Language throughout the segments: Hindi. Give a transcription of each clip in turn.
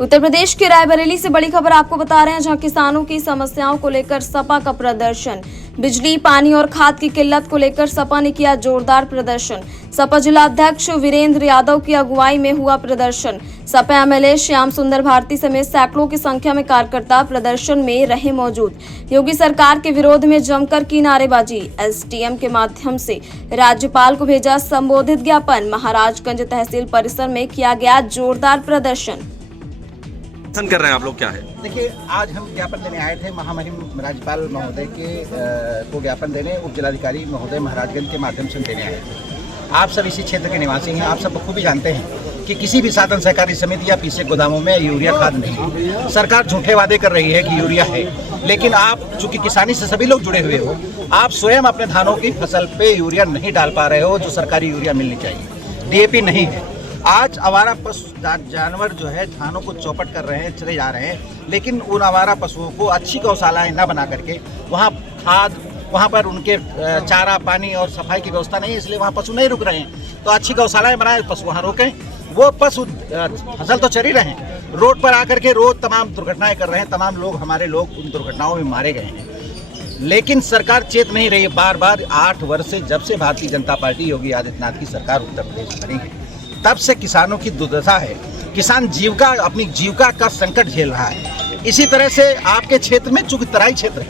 उत्तर प्रदेश के रायबरेली से बड़ी खबर आपको बता रहे हैं, जहां किसानों की समस्याओं को लेकर सपा का प्रदर्शन। बिजली, पानी और खाद की किल्लत को लेकर सपा ने किया जोरदार प्रदर्शन। सपा जिला अध्यक्ष वीरेंद्र यादव की अगुवाई में हुआ प्रदर्शन। सपा एमएलए श्याम सुंदर भारती समेत सैकड़ों की संख्या में कार्यकर्ता प्रदर्शन में रहे मौजूद। योगी सरकार के विरोध में जमकर की नारेबाजी। एसडीएम के माध्यम से राज्यपाल को भेजा संबोधित ज्ञापन। महाराजगंज तहसील परिसर में किया गया जोरदार प्रदर्शन। कर रहे हैं आप लोग, क्या है? देखिए, आज हम ज्ञापन देने आए थे महामहिम राज्यपाल महोदय को ज्ञापन देने उप जिलाधिकारी महोदय महाराजगंज के माध्यम से देने आए थे। आप सब इसी क्षेत्र के निवासी हैं, आप सब बखूबी जानते हैं कि किसी भी साधन सहकारी समिति या पीसे गोदामों में यूरिया खाद नहीं। सरकार झूठे वादे कर रही है कि यूरिया है, लेकिन आप चूंकि किसानी से सभी लोग जुड़े हुए हो, आप स्वयं अपने धानों की फसल पे यूरिया नहीं डाल पा रहे हो जो सरकारी यूरिया मिलनी चाहिए। डीएपी नहीं है। आज आवारा पशु जानवर जो है धानों को चौपट कर रहे हैं, चले जा रहे हैं, लेकिन उन आवारा पशुओं को अच्छी गौशालाएं न बना करके वहाँ खाद, वहाँ पर उनके चारा, पानी और सफाई की व्यवस्था नहीं है, इसलिए वहाँ पशु नहीं रुक रहे हैं। तो अच्छी गौशालाएं बनाएं, पशु वहाँ रोकें। वो पशु फसल तो चरी रहे हैं, रोड पर आकर के रोज तमाम दुर्घटनाएं कर रहे हैं। तमाम लोग, हमारे लोग उन दुर्घटनाओं में मारे गए हैं, लेकिन सरकार चेत नहीं रही। बार बार 8 वर्ष से जब से भारतीय जनता पार्टी योगी आदित्यनाथ की सरकार उत्तर प्रदेश बनी है, तब से किसानों की दुर्दशा है। किसान अपनी जीविका का संकट झेल रहा है। इसी तरह से आपके क्षेत्र में, चूंकि तराई क्षेत्र है,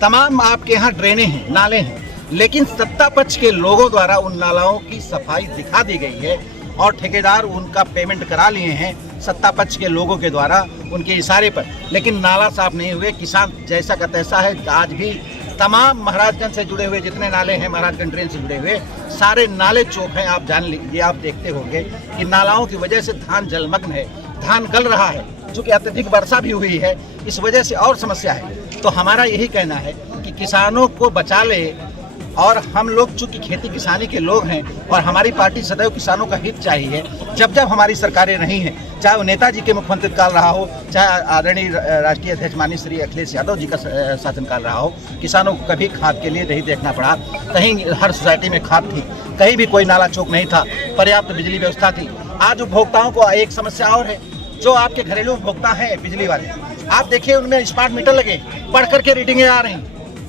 तमाम आपके यहाँ ड्रेनें हैं, नाले हैं, लेकिन सत्ता पक्ष के लोगों द्वारा उन नालाओं की सफाई दिखा दी गई है और ठेकेदार उनका पेमेंट करा लिए हैं सत्ता पक्ष के लोगों के द्वारा उनके इशारे पर, लेकिन नाला साफ नहीं हुए। किसान जैसा का तैसा है। आज भी तमाम महाराजगंज से जुड़े हुए जितने नाले हैं, महाराजगंज ट्रेन से जुड़े हुए सारे नाले चौक हैं। आप जान लीजिए, आप देखते होंगे कि नालाओं की वजह से धान जलमग्न है, धान गल रहा है। चूँकि अत्यधिक वर्षा भी हुई है, इस वजह से और समस्या है। तो हमारा यही कहना है कि किसानों को बचा ले, और हम लोग चूँकि खेती किसानी के लोग हैं और हमारी पार्टी सदैव किसानों का हित चाहिए। जब जब हमारी सरकारें रही हैं, चाहे वो नेताजी के मुख्यमंत्री काल रहा हो, चाहे आदरणीय राष्ट्रीय अध्यक्ष माननीय श्री अखिलेश यादव जी का शासनकाल रहा हो, किसानों को कभी खाद के लिए नहीं देखना पड़ा। कहीं हर सोसाइटी में खाद थी, कहीं भी कोई नाला चौक नहीं था, पर्याप्त बिजली व्यवस्था थी। आज उपभोक्ताओं को एक समस्या और है, जो आपके घरेलू उपभोक्ता हैं बिजली वाले, आप देखिए उनमें स्मार्ट मीटर लगे, बढ़ करके रीडिंगें आ रही,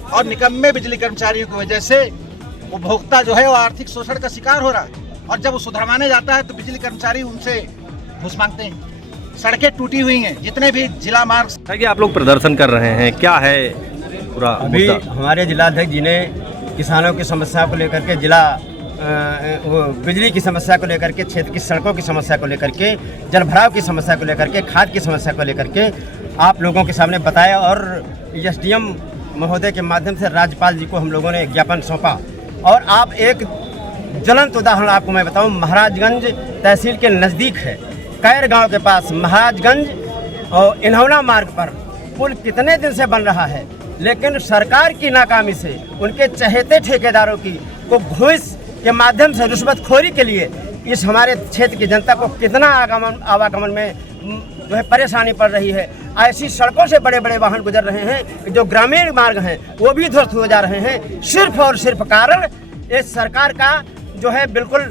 और निकम्मे बिजली कर्मचारियों की वजह से उपभोक्ता जो है वो आर्थिक शोषण का शिकार हो रहा है। और जब वो सुधरवाने जाता है तो बिजली कर्मचारी उनसे घूस मांगते हैं। सड़कें टूटी हुई हैं, जितने भी जिला मार्ग। आप लोग प्रदर्शन कर रहे हैं, क्या है पूरा? अभी हमारे जिलाध्यक्ष जी ने किसानों की समस्या को लेकर के, बिजली की समस्या को लेकर के, क्षेत्र की सड़कों की समस्या को लेकर के, जल भराव की समस्या को लेकर के, खाद की समस्या को लेकर के आप लोगों के सामने बताया, और एसडीएम महोदय के माध्यम से राज्यपाल जी को हम लोगों ने ज्ञापन सौंपा। और आप एक ज्वलंत उदाहरण आपको मैं बताऊं, महाराजगंज तहसील के नज़दीक है, कैर गांव के पास महाराजगंज और इन्हौना मार्ग पर पुल कितने दिन से बन रहा है, लेकिन सरकार की नाकामी से, उनके चहेते ठेकेदारों की को घूस के माध्यम से रिश्वतखोरी के लिए इस हमारे क्षेत्र की जनता को कितना आवागमन में जो है परेशानी पड़ रही है। ऐसी सड़कों से बड़े बड़े वाहन गुजर रहे हैं, जो ग्रामीण मार्ग हैं वो भी ध्वस्त हो जा रहे हैं, सिर्फ और सिर्फ कारण इस सरकार का जो है बिल्कुल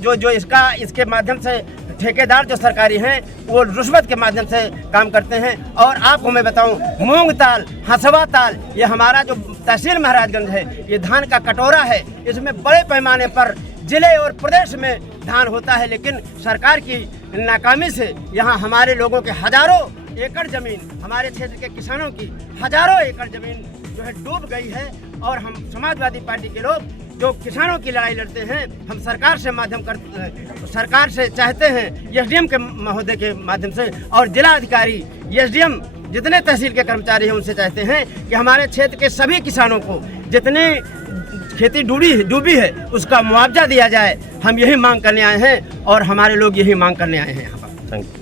जो इसके माध्यम से ठेकेदार जो सरकारी हैं वो रिश्वत के माध्यम से काम करते हैं। और आपको मैं बताऊं, मूंग ताल, हंसवा ताल, ये हमारा जो तहसील महाराजगंज है, ये धान का कटोरा है। इसमें बड़े पैमाने पर जिले और प्रदेश में धान होता है, लेकिन सरकार की नाकामी से यहाँ हमारे लोगों के हजारों एकड़ जमीन, हमारे क्षेत्र के किसानों की हजारों एकड़ जमीन जो है डूब गई है। और हम समाजवादी पार्टी के लोग जो किसानों की लड़ाई लड़ते हैं, हम सरकार से चाहते हैं, एसडीएम के महोदय के माध्यम से, और जिला अधिकारी, एसडीएम, जितने तहसील के कर्मचारी हैं, उनसे चाहते हैं कि हमारे क्षेत्र के सभी किसानों को जितने खेती डूबी है उसका मुआवजा दिया जाए। हम यही मांग करने आए हैं और हमारे लोग यही मांग करने आए हैं यहाँ पर। Thank you.